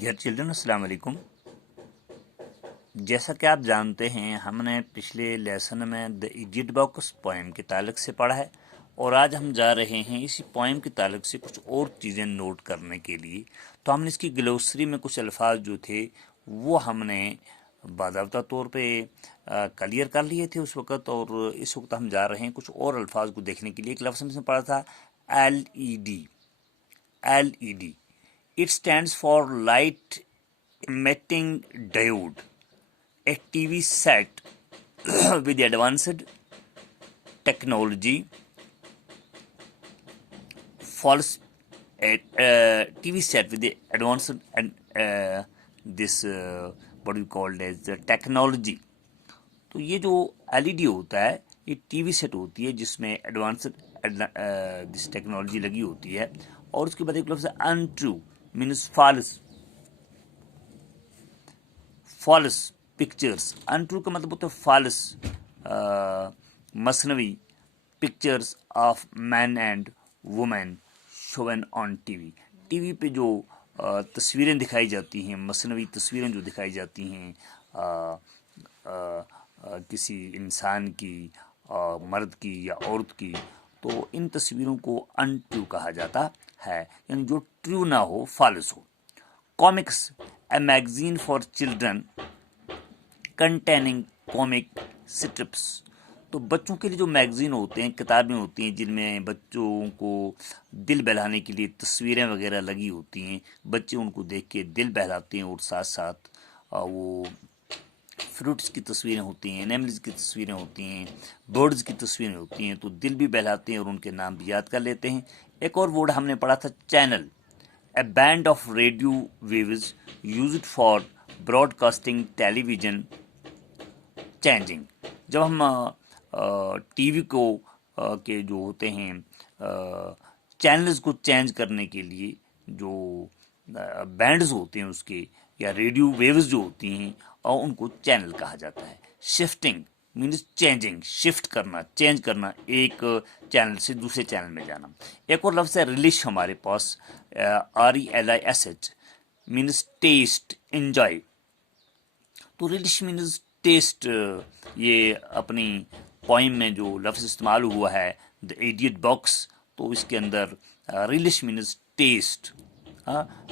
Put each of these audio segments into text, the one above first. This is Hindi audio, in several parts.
डियर चिल्ड्रन अस्सलाम वालेकुम। जैसा कि आप जानते हैं हमने पिछले लेसन में द इडियट बॉक्स पोएम के ताल्लुक से पढ़ा है और आज हम जा रहे हैं इसी पोएम के ताल्लुक से कुछ और चीज़ें नोट करने के लिए। तो हमने इसकी ग्लोसरी में कुछ अल्फाज जो थे वो हमने बाज़ाब्ता तौर पे क्लियर कर लिए थे उस वक़्त, और इस वक्त हम जा रहे हैं कुछ और अल्फाज को देखने के लिए। एक लफ्ज़ हमने पढ़ा था LED। LED it stands for light emitting diode, a TV set with advanced technology falls at TV set with the advanced and this what we called as the technology। तो ये जो LED होता है ये टीवी सेट होती है जिसमें एडवांस्ड दिस टेक्नोलॉजी लगी होती है। और उसके बाद एक लफ्ज़ untrue means false. False pictures, untrue का मतलब होता है फॉल्स मसनवी pictures of man and women shown on TV. TV पे जो तस्वीरें दिखाई जाती हैं, मसनवी तस्वीरें जो दिखाई जाती हैं किसी इंसान की, मर्द की या औरत की, तो इन तस्वीरों को अनट्रू कहा जाता है, यानी जो ट्रू ना हो, फॉल्स हो। Comics, a magazine for children containing comic strips. तो बच्चों के लिए जो मैगजीन होते हैं, किताबें होती हैं जिनमें बच्चों को दिल बहलाने के लिए तस्वीरें वगैरह लगी होती हैं, बच्चे उनको देख के दिल बहलाते हैं और साथ साथ वो फ्रूट्स की तस्वीरें होती हैं, एनिमल्स की तस्वीरें होती हैं, बर्ड्स की तस्वीरें होती हैं, तो दिल भी बहलाते हैं और उनके नाम भी याद कर लेते हैं। एक और वर्ड हमने पढ़ा था channel, A band of radio waves used for broadcasting television changing. जब हम टीवी को के जो होते हैं चैनल्स को चेंज करने के लिए जो बैंड्स होते हैं उसके, या रेडियो वेव्स जो होती हैं, और उनको चैनल कहा जाता है। शिफ्टिंग मीन्स चेंजिंग, शिफ्ट करना, चेंज करना, एक चैनल से दूसरे चैनल में जाना। एक और लफ्ज़ है रिलिश हमारे पास, RELISH मीन्स टेस्ट, एंजॉय। तो रिलिश मीन्स टेस्ट। ये अपनी पोइम में जो लफ्ज़ इस्तेमाल हुआ है द इडियट बॉक्स, तो इसके अंदर रिलिश मीन्स टेस्ट,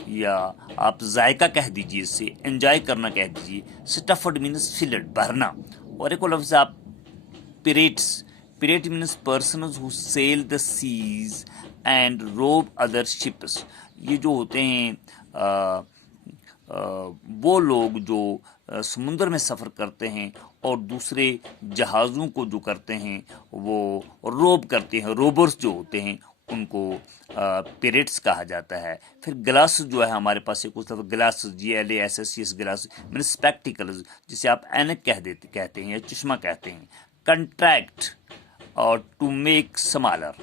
या आप जायका कह दीजिए, इससे एंजॉय करना कह दीजिए। स्टफड मीन्स फिल्ड, भरना। और एक और लफ्ज़ आप pirates, pirate means persons who sail the seas and rob other ships. ये जो होते हैं वो लोग जो समुंदर में सफ़र करते हैं और दूसरे जहाज़ों को जो करते हैं वो रोब करते हैं, रोबर्स जो होते हैं उनको पिरेट्स कहा जाता है। फिर ग्लास जो है हमारे पास एक उस glass, GLASSES glass mean spectacles, जिसे आप ऐनक कहते हैं या चश्मा कहते हैं। कंट्रैक्ट और टू मेक स्मॉलर,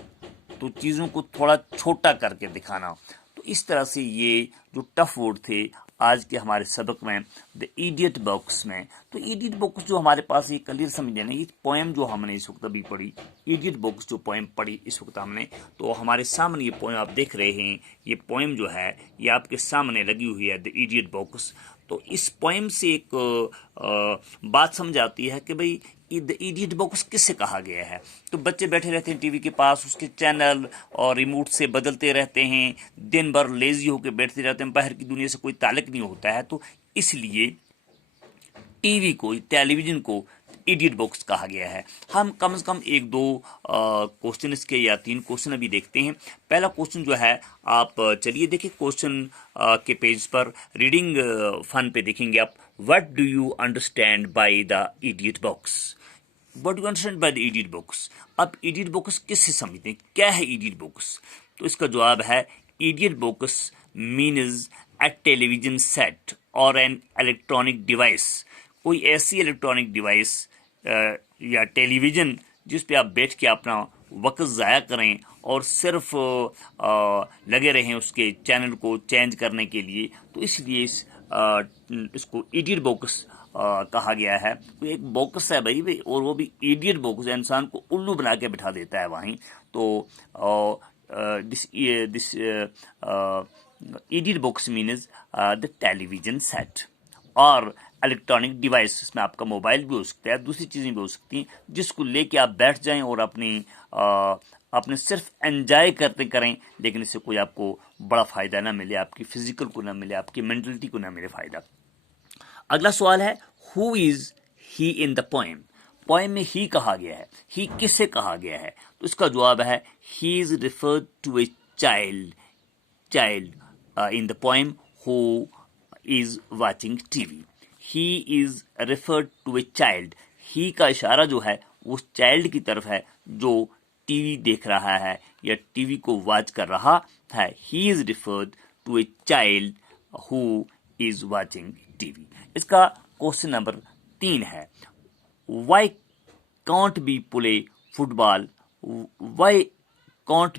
तो चीज़ों को थोड़ा छोटा करके दिखाना। तो इस तरह से ये जो टफ वर्ड थे आज के हमारे सबक में द इडियट बॉक्स में। तो इडियट बॉक्स जो हमारे पास ये क्लियर समझ लेना, ये पोएम जो हमने इस वक्त अभी पढ़ी, इडियट बॉक्स जो पोएम पढ़ी इस वक्त हमने, तो हमारे सामने ये पोएम आप देख रहे हैं, ये पोएम जो है ये आपके सामने लगी हुई है द इडियट बॉक्स। तो इस पोएम से एक बात समझ आती है कि भाई द इडियट बॉक्स किससे कहा गया है। तो बच्चे बैठे रहते हैं टीवी के पास, उसके चैनल और रिमोट से बदलते रहते हैं, दिन भर लेजी होकर बैठते रहते हैं, बाहर की दुनिया से कोई ताल्लुक नहीं होता है। तो इसलिए टीवी को, टेलीविज़न को इडियट बॉक्स कहा गया है। हम कम से कम एक दो क्वेश्चन इसके या 3 क्वेश्चन अभी देखते हैं। पहला क्वेश्चन जो है आप चलिए देखिए, क्वेश्चन के पेज पर रीडिंग फन पे देखेंगे आप, what do you understand by the idiot box. What do understand by the idiot box. अब इडियट बॉक्स किससे समझते हैं, क्या है इडियट बॉक्स। तो इसका जवाब है इडियट बॉक्स मीन्स ए टेलीविजन सेट और एन इलेक्ट्रॉनिक डिवाइस। कोई ऐसी इलेक्ट्रॉनिक डिवाइस या टेलीविज़न जिस पे आप बैठ के अपना वक्त ज़ाया करें और सिर्फ लगे रहें उसके चैनल को चेंज करने के लिए। तो इसलिए इसको इडियट बॉक्स कहा गया है। तो एक बॉक्स है भाई, और वो भी इडियट बॉक्स, इंसान को उल्लू बना के बिठा देता है वहीं। तो this idiot box means the television set और इलेक्ट्रॉनिक डिवाइस। इसमें आपका मोबाइल भी हो सकता है, दूसरी चीज़ें भी हो सकती हैं, जिसको लेके आप बैठ जाएं और अपने सिर्फ एंजॉय करते करें, लेकिन इससे कोई आपको बड़ा फ़ायदा ना मिले, आपकी फिजिकल को ना मिले, आपकी मेंटलिटी को ना मिले फ़ायदा। अगला सवाल है, who is he in the poem. Poem में ही कहा गया है, ही किससे कहा गया है? तो इसका जवाब है, he is referred to a child in the poem who is watching TV. He is referred to a child. He का इशारा जो है उस चाइल्ड की तरफ है जो टीवी देख रहा है या टीवी को वॉच कर रहा है। He is referred to a child who is watching TV. इसका क्वेश्चन नंबर 3 है, Why can't we play football? Why can't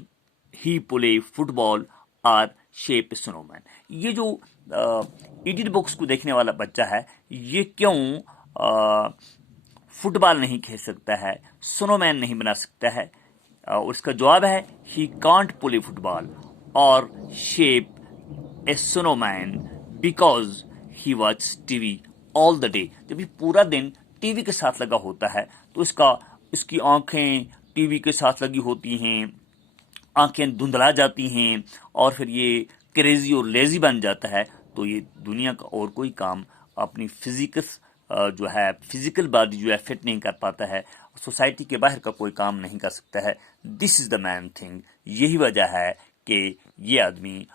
he play football और शेप स्नोमैन? ये जो इडियट बॉक्स को देखने वाला बच्चा है, ये क्यों फुटबॉल नहीं खेल सकता है, स्नोमैन नहीं बना सकता है? और इसका जवाब है, ही कांट प्ले फुटबॉल और shape A snowman because he watch TV all the day. जब ये पूरा दिन टीवी के साथ लगा होता है तो इसकी आंखें टीवी के साथ लगी होती हैं, आंखें धुंधला जाती हैं और फिर ये क्रेजी और लेजी बन जाता है। तो ये दुनिया का और कोई काम अपनी फिजिकल बॉडी जो है फिट नहीं कर पाता है, सोसाइटी के बाहर का कोई काम नहीं कर सकता है। This is the man thing. यही वजह है कि ये आदमी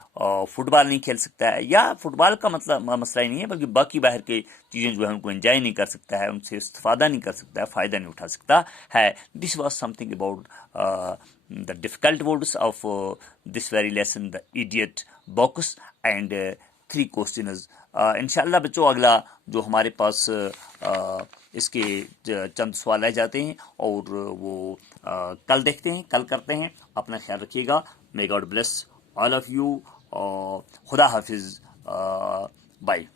फुटबॉल नहीं खेल सकता है, या फुटबॉल का मसला ही नहीं है, बल्कि बाकी बाहर की चीज़ें जो है उनको एंजॉय नहीं कर सकता है, उनसे इस्तेफादा नहीं कर सकता है, फ़ायदा नहीं उठा सकता है। This was something about the difficult words of this very lesson, the idiot box, and 3 questions. इंशाल्लाह बच्चों अगला जो हमारे पास इसके चंद सवाल रह जाते हैं और वो कल देखते हैं, कल करते हैं। अपना ख्याल रखिएगा। May God bless all of you. खुदा हाफिज़। बाय।